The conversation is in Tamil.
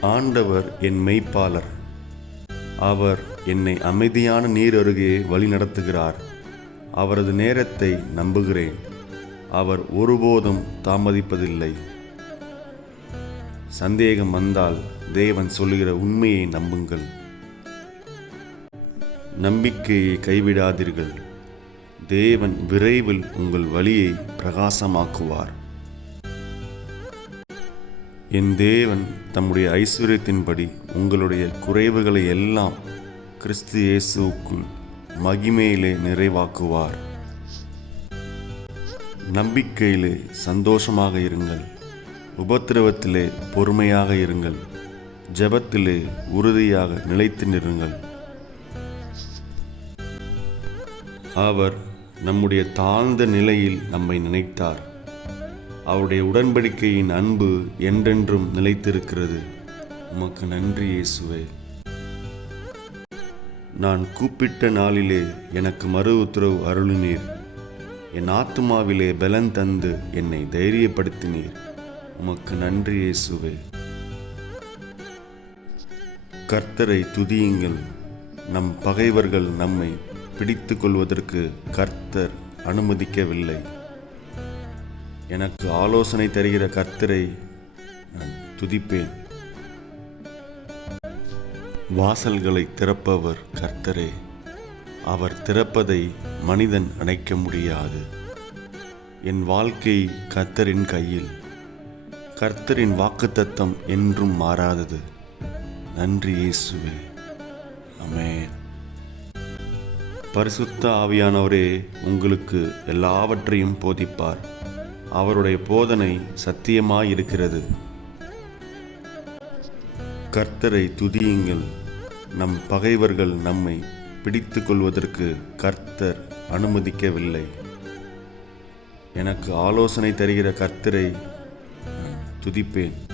ஆண்டவர் என் மெய்ப்பாளர். அவர் என்னை அமைதியான நீர் அருகே வழிநடத்துகிறார். அவரது நேரத்தை நம்புகிறேன். அவர் ஒருபோதும் தாமதிப்பதில்லை. சந்தேகம் வந்தால் தேவன் சொல்லுகிற உண்மையை நம்புங்கள். நம்பிக்கையை கைவிடாதீர்கள். தேவன் விரைவில் உங்கள் வழியை பிரகாசமாக்குவார். என் தேவன் தம்முடைய ஐஸ்வர்யத்தின்படி உங்களுடைய குறைவுகளை எல்லாம் கிறிஸ்து இயேசுவுக்குள் மகிமையிலே நிறைவாக்குவார். நம்பிக்கையிலே சந்தோஷமாக இருங்கள். உபத்திரவத்திலே பொறுமையாக இருங்கள். ஜெபத்திலே உறுதியாக நிலைத்து நிறுங்கள். அவர் நம்முடைய தாழ்ந்த நிலையில் நம்மை நினைத்தார். அவருடைய உடன்படிக்கையின் அன்பு என்றென்றும் நிலைத்திருக்கிறது. உமக்கு நன்றி இயேசுவே. நான் கூப்பிட்ட நாளிலே எனக்கு மறு உத்தரவு அருளினீர். என் ஆத்துமாவிலே பலன் தந்து என்னை தைரியப்படுத்தினீர். உமக்கு நன்றி இயேசுவே. கர்த்தரை துதியுங்கள். நம் பகைவர்கள் நம்மை பிடித்து கொள்வதற்கு கர்த்தர் அனுமதிக்கவில்லை. எனக்கு ஆலோசனை தருகிற கர்த்தரை நான் துதிப்பேன். வாசல்களை திறப்பவர் கர்த்தரே. அவர் திறப்பதை மனிதன் அணைக்க முடியாது. என் வாழ்க்கை கர்த்தரின் கையில். கர்த்தரின் வாக்குத்தத்தம் என்றும் மாறாதது. நன்றி இயேசுவே. ஆமென். பரிசுத்த ஆவியானவரே உங்களுக்கு எல்லாவற்றையும் போதிப்பார். அவருடைய போதனை சத்தியமாயிருக்கிறது. கர்த்தரை துதியுங்கள். நம் பகைவர்கள் நம்மை பிடித்து கொள்வதற்கு கர்த்தர் அனுமதிக்கவில்லை. எனக்கு ஆலோசனை தருகிற கர்த்தரை நான் துதிப்பேன்.